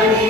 Lord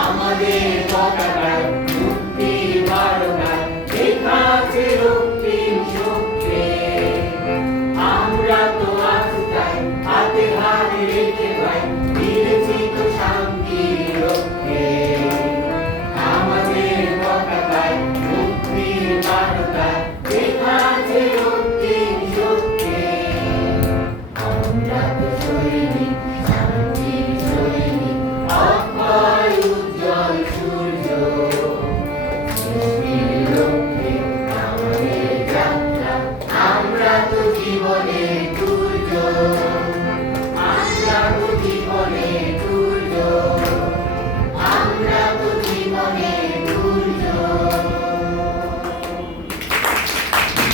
আমাদের পতাকায় মুক্তির বারোটা